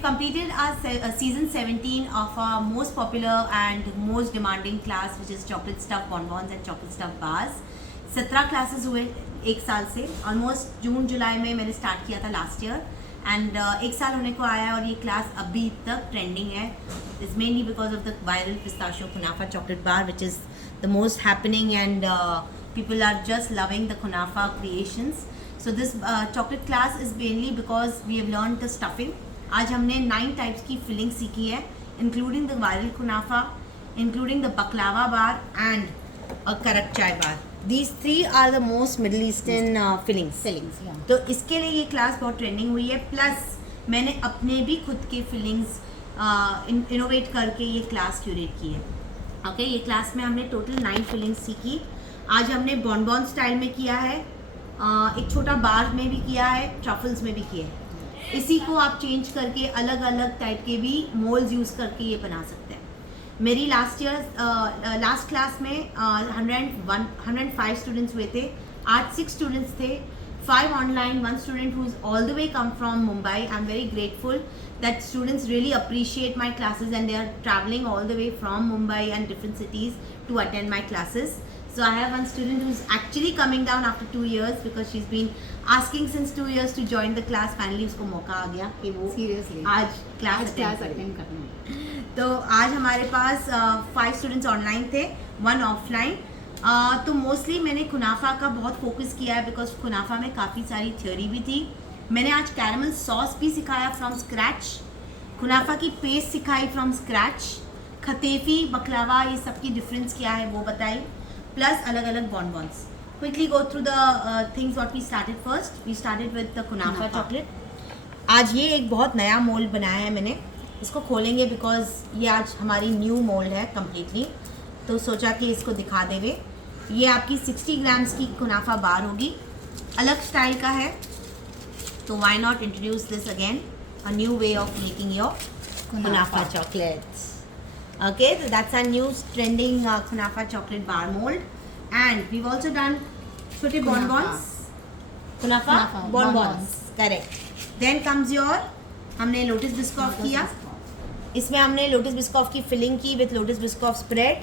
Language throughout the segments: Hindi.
we've completed our season 17 of our most popular and most demanding class, which is chocolate stuffed bonbons and chocolate stuffed bars. 17 classes हुए एक साल से, ऑलमोस्ट जून जुलाई में मैंने स्टार्ट किया था लास्ट ईयर, एंड एक साल होने को आया और ये क्लास अभी तक ट्रेंडिंग है. Is mainly because of the viral pistachio kunafa chocolate bar which is the most happening and people are just loving the kunafa creations. So this chocolate class is mainly because we have learned the stuffing. आज हमने 9 types की filling सीखी है, including the viral kunafa, including the baklava bar and a karak chai bar. These 3 are the most Middle Eastern fillings. yeah. तो इसके लिए ये क्लास बहुत ट्रेंडिंग हुई है. प्लस मैंने अपने भी खुद के फिलिंग्स इनोवेट करके ये क्लास क्यूरेट की है. ओके, ये क्लास में हमने टोटल 9 फिलिंग्स सीखी. आज हमने बॉनबॉन स्टाइल में किया है, एक छोटा बार में भी किया है, ट्रफल्स में भी किया है. इसी को आप चेंज करके अलग अलग टाइप के भी मोल्ड्स यूज़ करके ये बना सकते हैं. मेरी लास्ट क्लास में 105 स्टूडेंट्स हुए थे. आज 6 स्टूडेंट्स थे, 5 online, 1 student who's all the way come from Mumbai. I'm very grateful that students really appreciate my classes and they are traveling all the way from Mumbai and different cities to attend my classes. So I have one student who's actually coming down after 2 years because she's been asking since 2 years to join the class. Finally उसको मौका आ गया कि वो Seriously. आज क्लास अटेंड करना है. तो आज हमारे पास 5 स्टूडेंट्स ऑनलाइन थे, 1 ऑफलाइन. तो मोस्टली मैंने कुनाफा का बहुत फोकस किया है बिकॉज कुनाफा में काफ़ी सारी थ्योरी भी थी. मैंने आज कैरमल सॉस भी सिखाया फ्रॉम स्क्रैच, कुनाफा की पेस्ट सिखाई फ्रॉम स्क्रैच, खतेफी बकलावा ये सब की डिफरेंस क्या है वो बताई, प्लस अलग अलग bonbons. Quickly go through the things what we started first. We started with the kunafa chocolate. आज ये एक बहुत नया मोल्ड बनाया है मैंने, इसको खोलेंगे बिकॉज ये आज हमारी न्यू मोल्ड है कम्प्लीटली. तो सोचा कि इसको दिखा देवे. ये आपकी 60 ग्राम्स की कुनाफा बार होगी, अलग स्टाइल का है. तो why not introduce this again, a new way of making your kunafa chocolates. Okay, so that's our new trending kunafa chocolate bar mold, and we've also done chote bonbons, kunafa bonbons, correct. Then comes your, हमने लोटस बिस्कॉफ किया. इसमें हमने लोटस बिस्कॉफ की फिलिंग की with lotus Biscoff spread.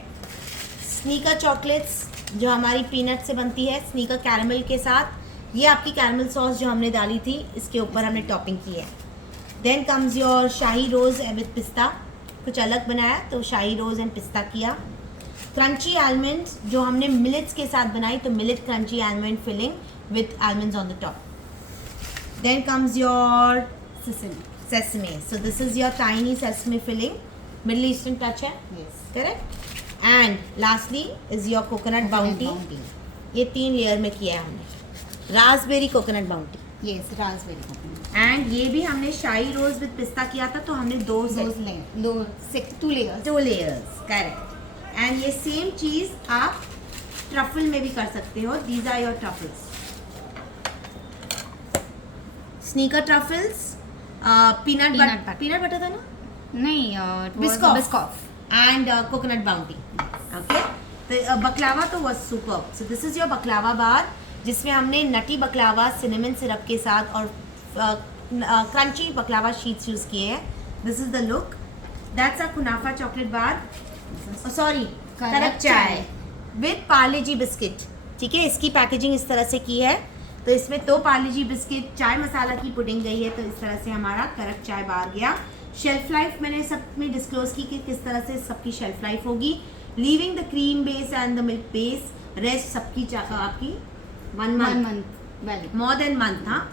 Sneaker chocolates जो हमारी पीनट से बनती है, स्नीकर कैरमल के साथ. ये आपकी कैरमल सॉस जो हमने डाली थी इसके ऊपर हमने टॉपिंग की है. Then comes your shahi rose with pista, कुछ अलग बनाया तो शाही रोज़ एंड पिस्ता किया. क्रंची आलमंड्स जो हमने मिलेट्स के साथ बनाई, तो millet crunchy almond filling with almonds on the top. Then comes your sesame. So this is your tiny sesame filling, middle eastern touch है, correct. And lastly is your coconut bounty. ये 3 लेयर में किया है हमने. Raspberry coconut bounty, yes, raspberry coconut. And ये भी हमने शाही रोज़ विद पिस्ता किया था, तो हमने 2 लेयर्स, करेक्ट. एंड ये सेम चीज़ आप ट्रफल में भी कर सकते हो. These are your truffles, sneaker truffles, peanut butter था ना, नहीं, Biscoff and coconut bounty. Okay, तो बकलावा तो was super. So this is your baklava bar, जिसमें हमने नटी बकलावा सिनेमन सिरप के साथ और क्रंची बकलावा शीट्स यूज़ किए हैं. This is the look. That's a kunafa chocolate bar, sorry karak chai with Parle ji biscuit. ठीक है, इसकी पैकेजिंग इस तरह से की है. तो इसमें 2 पार्ले जी बिस्किट, चाय मसाला की पुडिंग गई है. तो इस तरह से हमारा करक चाय बार गया. शेल्फ लाइफ मैंने सब में डिस्क्लोज की कि किस तरह से सबकी शेल्फ लाइफ होगी. Leaving the cream base and the milk base, rest सबकी आपकी 1 मंथ, मोर देन मंथ. हाँ,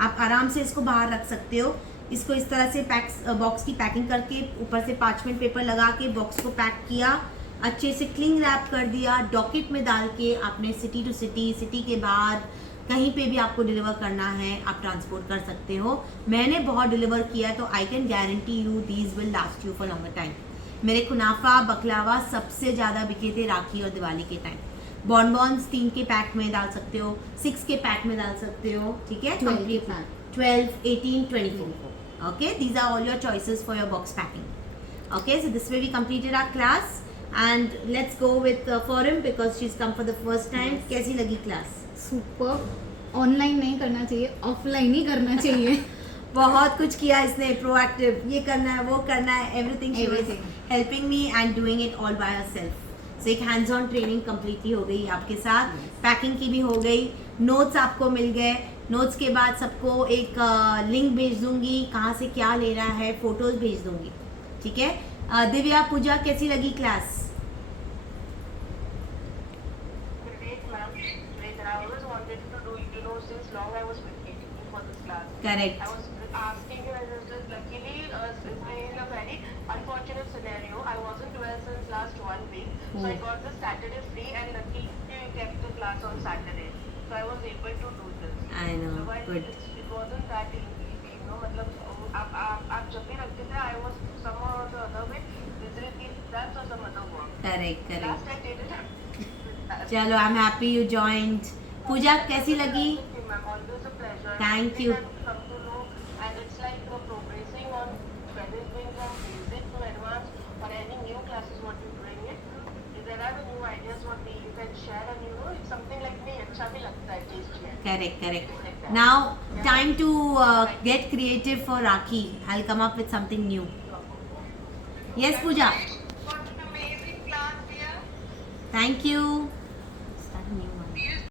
आप आराम से इसको बाहर रख सकते हो. इसको इस तरह से बॉक्स की पैकिंग करके ऊपर से पार्चमेंट पेपर लगा के बॉक्स को पैक किया, अच्छे से क्लिंग रैप कर दिया, डॉकेट में डाल के आपने सिटी टू सिटी के बाहर कहीं पे भी आपको डिलीवर करना है आप ट्रांसपोर्ट कर सकते हो. मैंने बहुत डिलीवर किया है, तो I can guarantee you these will last you for longer time. मेरे कुनाफा बकलावा सबसे ज़्यादा बिके थे राखी और दिवाली के टाइम. बॉनबॉन्स 3 के पैक में डाल सकते हो, 6 के पैक में डाल सकते हो. ठीक है, 12, 18, 24. Okay, these are all your choices for your box packing. Okay, so this way we completed our class, and let's go with Forum because she's come for the first time. कैसी लगी क्लास? सुपर. ऑनलाइन नहीं करना चाहिए, ऑफलाइन ही करना चाहिए. बहुत कुछ किया इसने प्रोएक्टिव, ये करना है वो करना है, everything she was Everything. Helping me and doing it all by herself. So एक हैंड्स ऑन ट्रेनिंग कंप्लीटली हो गई आपके साथ, पैकिंग की भी हो गई, नोट्स आपको मिल गए. नोट्स के बाद सबको एक लिंक भेज दूंगी कहाँ से क्या ले रहा है, फोटोज भेज दूंगी. ठीक है. दिव्या, पूजा, कैसी लगी class? Great, ma'am. Great. And I always wanted to do it, since long I was waiting for this class. Correct. I was asking you, and just luckily, in a very unfortunate scenario, I wasn't well since last 1 week. So I got this Saturday free, and luckily you kept the class on Saturday. So I was able to do this. I know. Otherwise, Good. it wasn't that easy. मतलब आप जब भी रखते थे, I was somehow or the other way busy with these class or some other work. Correct correct. Last I did it. चलो, I am happy you joined. Pooja, कैसी लगी? Always a pleasure. Thank you. Come to know, and it's like progressing on whether it's going from basic to advanced or any new classes what you're doing it. If there are the new ideas what you can share, and it's something like me अच्छा भी लगता है taste में. Correct, correct. Now, time to get creative for Rakhi. I'll come up with something new. Yes, Pooja. What an amazing class, dear. Thank you.